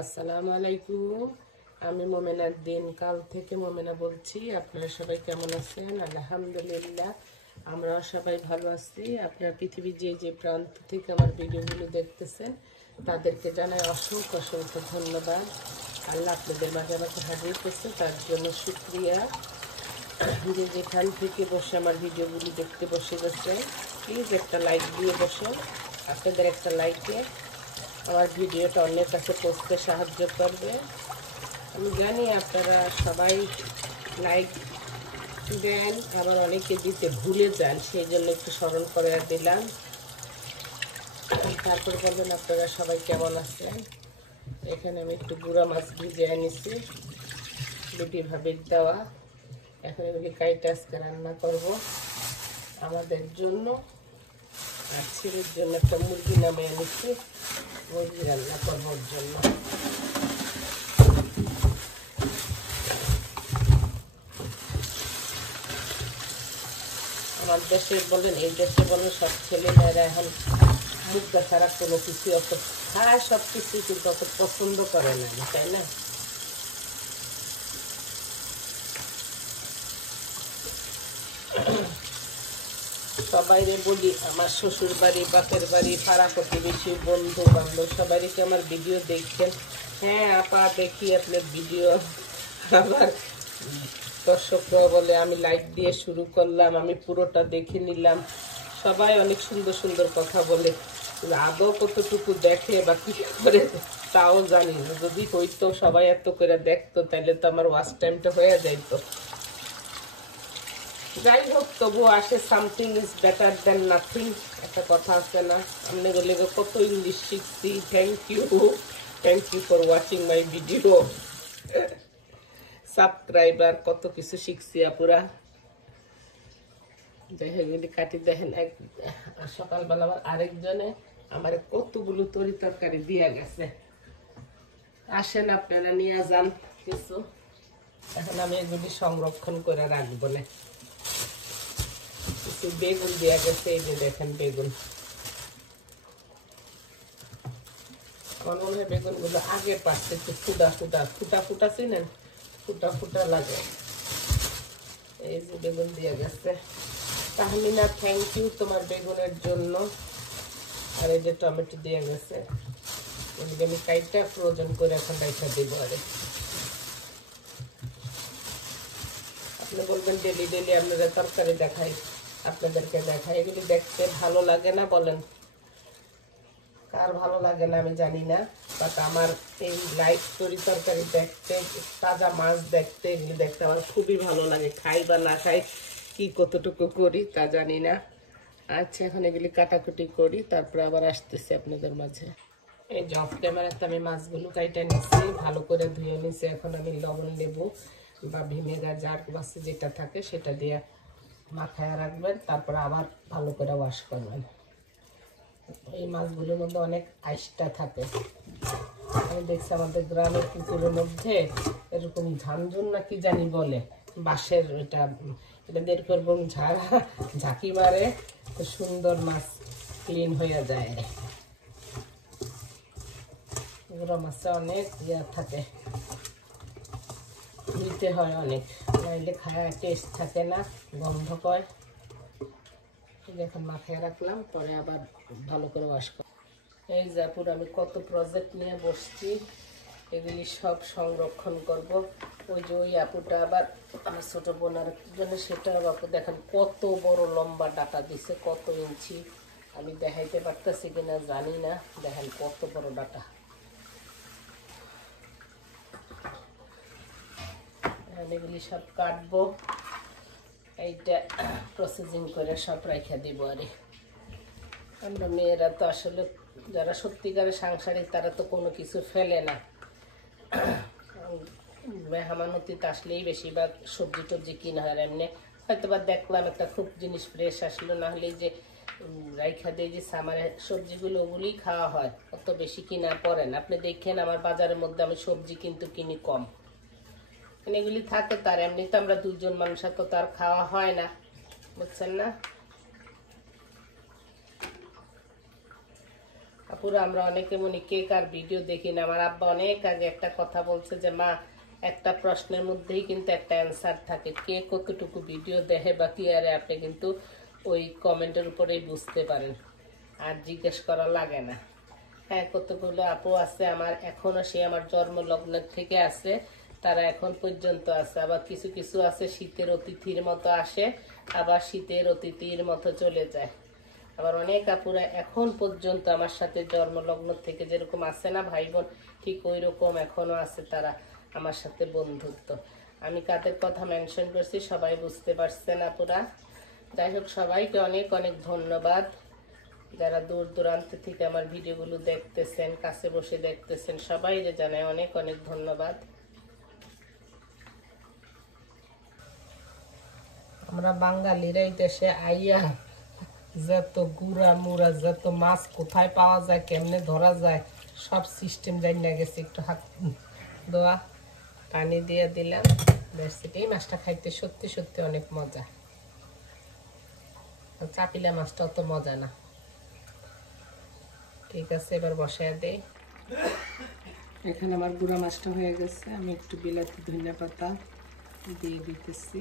আসসালামু আলাইকুম। আমি মোমেনার দিন কাল থেকে মোমেনা বলছি। আপনারা সবাই কেমন আছেন? আলহামদুলিল্লাহ, আমরাও সবাই ভালো আছি। আপনারা পৃথিবীর যে যে প্রান্ত থেকে আমার ভিডিওগুলো দেখতেছেন তাদেরকে জানাই অসংখ্য অসংখ্য ধন্যবাদ। আল্লাহ আপনাদের মাঝে আমাকে হাজির করছে, তার জন্য শুকরিয়া। যে যেখান থেকে বসে আমার ভিডিওগুলি দেখতে বসে গেছে, প্লিজ একটা লাইক দিয়ে বসেন। আপনাদের একটা লাইকে আমার ভিডিওটা অন্যের কাছে পৌঁছতে সাহায্য করবে। আমি জানি আপনারা সবাই লাইক দেন, আবার অনেকে দিতে ভুলে যান, সেই জন্য একটু স্মরণ করে দিলাম। তারপর বলবেন আপনারা সবাই কেমন আছেন। এখানে আমি একটু গুঁড়া মাছ ভিজিয়ে নিছি, রুটি ভাবির দেওয়া। এখন এগুলি কাইটা আজকে রান্না করব আমাদের জন্য, আর ছেলের জন্য একটা মুরগি নামিয়ে নিচ্ছি, মুরগি রান্না করবো ওর জন্য। আমার দেশে বলেন, এই দেশে বলেন, সব ছেলেমেয়েরা এখন মুখটা ছাড়া কোনো কিছু অত খায়, সব কিছু কিন্তু অত পছন্দ করে না, তাই না? সবাইরে বলি, আমার শ্বশুর বাড়ি, বাপের বাড়ি, পাড়া প্রতিবেশী, বন্ধু বান্ধব সবাইকে আমার ভিডিও দেখছেন। হ্যাঁ আপা, দেখি আপনার ভিডিও। আবার দর্শকরা বলে আমি লাইক দিয়ে শুরু করলাম, আমি পুরোটা দেখে নিলাম। সবাই অনেক সুন্দর সুন্দর কথা বলে, আদৌ কতটুকু দেখে বা কি করে তাও জানি না। যদি হইতো সবাই এত করে দেখতো তাহলে তো আমার ওয়াচ টাইমটা হয়ে যাইতো। যাই হোক, তবু আসে something is better than nothing, একটা কথা আছে না? আপনি বলে কত ইংলিশ শিখছি। Thank you for watching my video. Subscriber কত কিছু শিখছি আপুরা। যাই হোক, যদি কাটি দেখেন, এক সকালবেলা আবার আরেকজনে আমার কতগুলো তরি তরকারি দিয়া গেছে। আসেন আপনারা নিয়ে যান কিছু। এখন আমি এগুলি সংরক্ষণ করে রাখবো না। কিছু বেগুন দেওয়া গেছে, এই যে দেখেন বেগুন। আমার মনে হয় বেগুন গুলো আগে পাচ্ছে, একটু ফুটা চিনেন, ফুটা লাগে। এই যে বেগুন দিয়ে গেছে। তাহমিনা, থ্যাংক ইউ তোমার বেগুনের জন্য। আর এই যে টমেটো দিয়ে গেছে, এদিকে আমি কাইটা ফ্রোজেন করে এখন রাইখা দিব। আরে আপনি বলবেন ডেলি ডেলি আপনারা তরকারি দেখাই, আপনাদেরকে দেখাই, এগুলি দেখতে ভালো লাগে না বলেন? কার ভালো লাগে না আমি জানি না, বাট আমার এই লাইভ তরি তরকারি দেখতে, তাজা মাছ দেখতে, এগুলি দেখতে আমার খুবই ভালো লাগে। খাই বা না খাই, কি কতটুকু করি তা জানি না। আচ্ছা, এখন এগুলি কাটাকুটি করি, তারপরে আবার আসতেছি আপনাদের মাঝে। এই যে অফ ক্যামেরাতে আমি মাছগুলো কাইটা নিচ্ছি, ভালো করে ধুয়ে নিচ্ছি। এখন আমি লবণ, লেবু বা ভিনেগার, যার বাসে যেটা থাকে সেটা দিয়ে মাখায় রাখবেন, তারপরে আবার ভালো করে ওয়াশ করবেন। এই মাছগুলোর মধ্যে অনেক আইসটা থাকে। আমি দেখছি আমাদের গ্রামের পুকুরের মধ্যে এরকম ঝানঝুন না কি জানি বলে, বাঁশের এটা বের করবো, ঝাঁকি মারে, তো সুন্দর মাছ ক্লিন হয়ে যায়। গুঁড়ো মাছে অনেক ইয়া থাকে, ধুইতে হয় অনেক, নাইলে খায় টেস্ট থাকে না, গন্ধ পায়। এখন মাথায় রাখলাম, পরে আবার ভালো করে ওয়াশ কর। এই যে পুরো আমি কত প্রজেক্ট নিয়ে বসছি, এগুলি সব সংরক্ষণ করব। ওই যে ওই আপুটা আবার আমার ছোটো বোনার জন্য, সেটা আপু দেখেন কত বড় লম্বা ডাটা দিছে, কত ইঞ্চি আমি দেখাইতে পারতেছি কিনা জানি না। দেখেন কত বড় ডাটা। এগুলি সব কাটবো, এইটা প্রসেসিং করে সব রাখা দিব। আরে আমরা মেয়েরা তো আসলে যারা সত্যিকারের সাংসারিক, তারা তো কোনো কিছু ফেলে না। মেহমান অতিথি আসলেই বেশিরভাগ সবজি টবজি কিনা হয়। এমনি হয়তো বা দেখলাম একটা খুব জিনিস ফ্রেশ আসলো, না হলে যে রাইখা দিয়ে যে সামারের সবজিগুলো, ওগুলোই খাওয়া হয়, অত বেশি কিনা পড়ে না। আপনি দেখেন আমার বাজারের মধ্যে আমি সবজি কিন্তু কিনি কম, এগুলি থাকে। তার এমনিতে আমরা দুজন মানুষ, তো তার খাওয়া হয় না, বুঝছেন না? আপুরা আমরা অনেকে মনে কেক আর ভিডিও দেখি না। আমার আব্বা অনেক আগে একটা কথা বলছে যে মা, একটা প্রশ্নের মধ্যেই কিন্তু একটা অ্যান্সার থাকে, কে কতটুকু ভিডিও দেখে বা কি আরে আপনি কিন্তু ওই কমেন্টের উপরেই বুঝতে পারেন, আর জিজ্ঞেস করা লাগে না। হ্যাঁ, কতগুলো আপু আছে আমার এখনো সে আমার জন্মলগ্নের থেকে আছে, তারা এখন পর্যন্ত আছে। আবার কিছু কিছু আছে শীতের অতিথির মতো আসে, আবার শীতের অতিথির মতো চলে যায়। আবার অনেক আপুরা এখন পর্যন্ত আমার সাথে জন্মলগ্ন থেকে যেরকম আছে না ভাই বোন, ঠিক ওই রকম এখনো আছে তারা আমার সাথে বন্ধুত্ব। আমি কাদের কথা মেনশন করছি সবাই বুঝতে পারছেন আপুরা। যাই হোক, সবাইকে অনেক অনেক ধন্যবাদ যারা দূর দূরান্ত থেকে আমার ভিডিওগুলো দেখতেছেন, কাছে বসে দেখতেছেন, সবাইকে জানাই অনেক অনেক ধন্যবাদ। আমরা বাঙালিরাই দেশে আইয়া যত গুড়া মুড়া, যত মাছ কোথায় পাওয়া যায়, কেমনে ধরা যায়, সব সিস্টেম জানিয়ে গেছে। একটু হাত দোয়া পানি দিয়ে দিলাম, এই মাছটা খাইতে সত্যি সত্যি অনেক মজা। চাপিলা মাছটা অত মজা না। ঠিক আছে, এবার বসায় দেই। এখানে আমার গুঁড়া মাছটা হয়ে গেছে, আমি একটু বিলাতি ধনিয়া পাতা দিয়ে দিতেছি।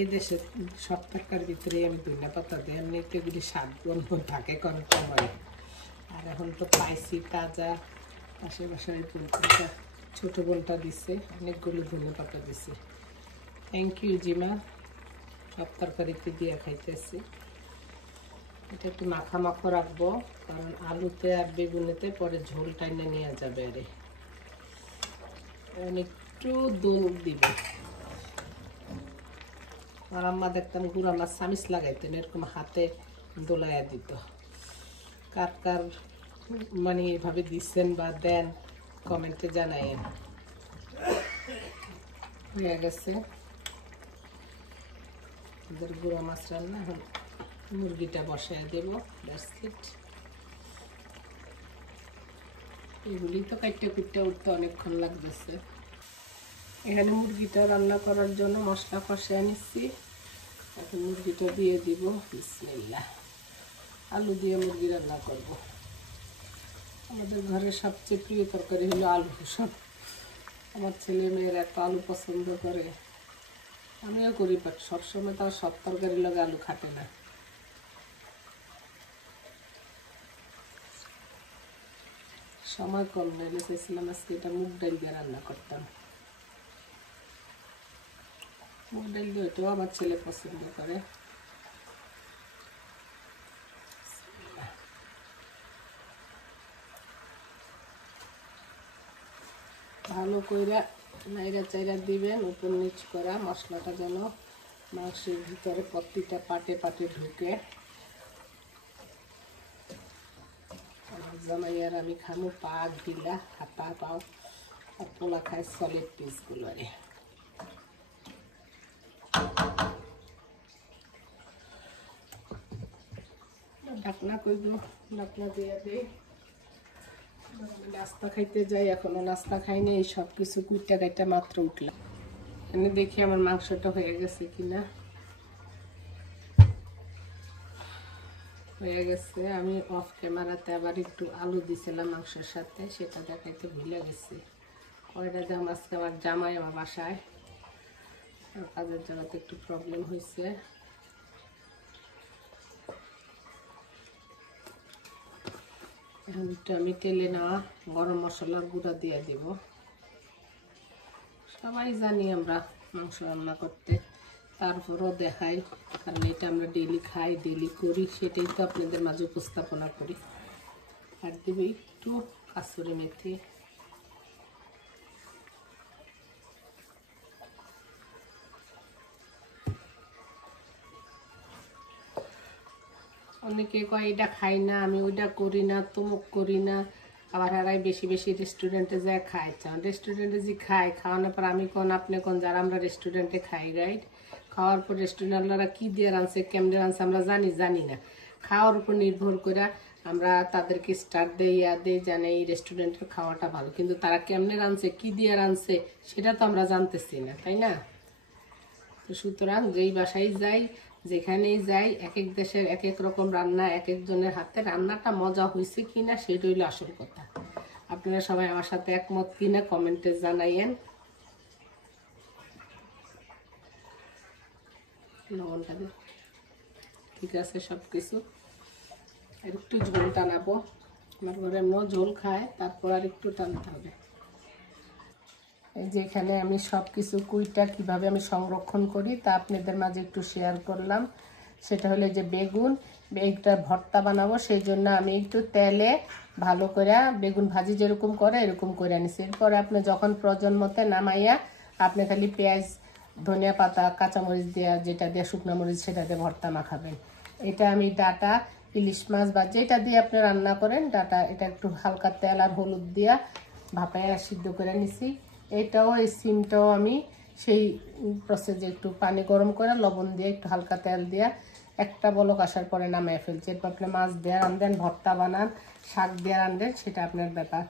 এই দেশে সব তরকারির ভিতরে আমি ধনিয়া পাতা দিই, এমনিতে এগুলি স্বাদ গন্ধ থাকে কোনো সময়। আর এখন তো পাইছি তাজা, আশেপাশে ছোট বোনটা দিছে, অনেকগুলো ধনিয়া পাতা দিছে। থ্যাংক ইউ জিমা, সব তরকারিতে দিয়ে খাইতেছি। এটা একটু মাখা মাখো রাখবো, কারণ আলুতে আর বেগুনেতে পরে ঝোল টাইনে নেওয়া যাবে। আরে একটু দোল দিব। আর আম্মা দেখতাম গুঁড়া মাছ চামিচ লাগাইতেন, এরকম হাতে দোলাইয়া দিত। কার কার মানে এভাবে দিচ্ছেন বা দেন কমেন্টে জানাইন। হয়ে গেছে আমাদের গুঁড়া মাছ রান্না। এখন মুরগিটা বসায় দেবো, দ্যাটস ইট। এগুলি তো কাটতে কুটতে উঠতে অনেকক্ষণ লাগতেছে। এখানে মুরগিটা রান্না করার জন্য মশলা কষায় নিচ্ছি, এখন মুরগিটা দিয়ে দিব। বিসমিল্লাহ। আলু দিয়ে মুরগি রান্না করব। আমাদের ঘরের সবচেয়ে প্রিয় তরকারি হলো আলু। সব আমার ছেলে মেয়েরা এত আলু পছন্দ করে, আমিও করি, বাট সবসময় তো আর সব তরকারির লগে আলু খাটে না। সময় কম নাইলে চাইছিলাম আজকে এটা মুগ ডাল দিয়ে রান্না করতাম। মুগ ডাল দিয়ে এটাও আমার ছেলে পছন্দ করে। ভালো কইরা নাইরা চাইরা দিবেন, উপর নিচ করা মশলাটা যেন মাংসের ভিতরে প্রতিটা পাটে পাটে ঢুকে। জামাইয়ার আমি খামু পা ঢিলা, হাতা পাও, আর পোলা খাই সলিড পিসগুলো। ঢাকনা করব, ঢাকনা দিয়ে দিই। নাস্তা খাইতে যাই, এখনো নাস্তা খাইনি, এই সব কিছু কুইটা কাইটা মাত্র উঠলাম। এনে দেখি আমার মাংসটা হয়ে গেছে কিনা। হয়ে গেছে। আমি অফ ক্যামেরাতে আবার একটু আলু দিছিলাম মাংসের সাথে, সেটা দেখাইতে ভুলে গেছি। কয়টা দাম আজকে আমার জামাই আমার বাসায়, কাজের জায়গাতে একটু প্রবলেম হয়েছে। এখন একটু আমি তেলে নেওয়া গরম মশলার গুঁড়া দিয়ে দেব। সবাই জানি আমরা মাংস রান্না করতে, তারপরও দেখাই, কারণ এটা আমরা ডেইলি খাই, ডেইলি করি, সেটাই তো আপনাদের মাঝে উপস্থাপনা করি। আর দেবে একটু কাসুরি মেথি। অনেকে কয় এটা খাই না, আমি ওইটা করি না, তমুক করি না। আবার হারাই বেশি বেশি রেস্টুরেন্টে যায় খায়। চান রেস্টুরেন্টে যে খায়, খাওয়ানোর পর আমি কোন আপনি কোন, যারা আমরা রেস্টুরেন্টে খাই রাইট, খাওয়ার পর রেস্টুরেন্টরা কী দিয়ে রাঁধছে, কেমনে রাঁধছে আমরা জানি না। খাওয়ার উপর নির্ভর করে আমরা তাদেরকে স্টার দেই, দেই, জানে এই রেস্টুরেন্টের খাওয়াটা ভালো, কিন্তু তারা কেমনে রাঁধছে, কী দিয়ে রাঁধছে, সেটা তো আমরা জানতেছি না, তাই না? সুতরাং যেই বাসায় যাই, যেখানেই যাই, এক এক দেশের এক এক রকম রান্না, এক একজনের হাতে রান্নাটা মজা হয়েছে কিনা সেটাই হলো আসল কথা। আপনারা সবাই আমার সাথে একমত কিনা কমেন্টে জানাইয়েন। লবণটা দিই, ঠিক আছে সব কিছু। আর একটু ঝোল টানাবো, আমার ঘরে এমন ঝোল খায়, তারপর আর একটু টানতে হবে। এই যে এখানে আমি সব কিছু কুইটা কিভাবে আমি সংরক্ষণ করি তা আপনাদের মাঝে একটু শেয়ার করলাম। সেটা হলো যে বেগুন, এইটা ভর্তা বানাবো, সেই জন্য আমি একটু তেলে ভালো করে বেগুন ভাজি যেরকম করে এরকম করে আনিছি। এরপরে আপনি যখন প্রয়োজন মতে নামাইয়া আপনি খালি পেঁয়াজ, ধনিয়া পাতা, কাঁচামরিচ দেওয়া, যেটা দিয়ে শুকনো মরিচ সেটা দিয়ে ভর্তা মাখাবেন। এটা আমি ডাটা, ইলিশ মাছ বা যেটা দিয়ে আপনি রান্না করেন ডাটা, এটা একটু হালকা তেল আর হলুদ দিয়া ভাপাইয়া সিদ্ধ করে নিছি। এটাও, এই সিমটাও আমি সেই প্রসেসে একটু পানি গরম করে লবণ দিয়ে একটু হালকা তেল দিয়া একটা বলক আসার পরে নামিয়ে ফেলছি। এরপর আপনি মাছ দিয়ে রান্ধেন, ভর্তা বানান, শাক দিয়ে রান্ধেন, সেটা আপনার ব্যাপার।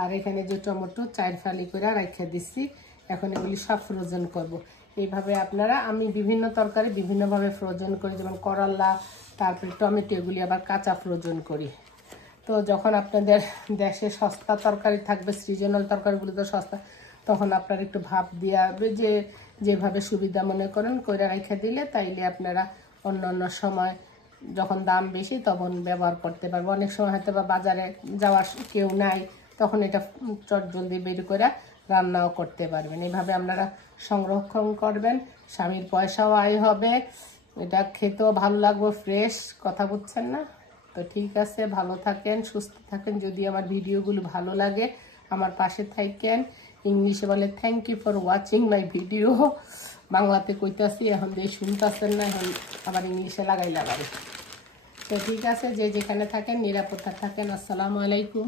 আর এখানে যে টমেটো 4 ফালি করে রেখে দিচ্ছি, এখন এগুলি সব ফ্রোজেন করব। এইভাবে আপনারা, আমি বিভিন্ন তরকারি বিভিন্নভাবে ফ্রোজেন করি, যেমন করলা, তারপরে টমেটো, এগুলি আবার কাঁচা ফ্রোজেন করি। তো যখন আপনাদের দেশে সস্তা তরকারি থাকবে, সিজনাল তরকারিগুলো তো সস্তা, তখন আপনারা একটু ভাপ দিয়া যেভাবে সুবিধা মনে করেন কইরা রেখে দিলে তাইলে আপনারা অন্য অন্য সময় যখন দাম বেশি তখন ব্যবহার করতে পারবো। অনেক সময় হয়তো বা বাজারে যাওয়ার কেউ নাই, তখন এটা চট জলদি বের করে রান্নাও করতে পারবেন। এইভাবে আপনারা সংরক্ষণ করবেন, স্বামীর পয়সাও আয় হবে, এটা খেতেও ভালো লাগবে, ফ্রেশ। কথা বুঝছেন না? তো ঠিক আছে, ভালো থাকেন, সুস্থ থাকেন। যদি আমার ভিডিওগুলো ভালো লাগে আমার পাশে থাকেন। ইংলিশে বলে thank you for watching my video, বাংলাতে কইতাছি, এখন দিয়ে শুনতেছেন না, এখন আবার ইংলিশে লাগাই। তো ঠিক আছে, যে যেখানে থাকেন নিরাপত্তা থাকেন। আসসালামু আলাইকুম।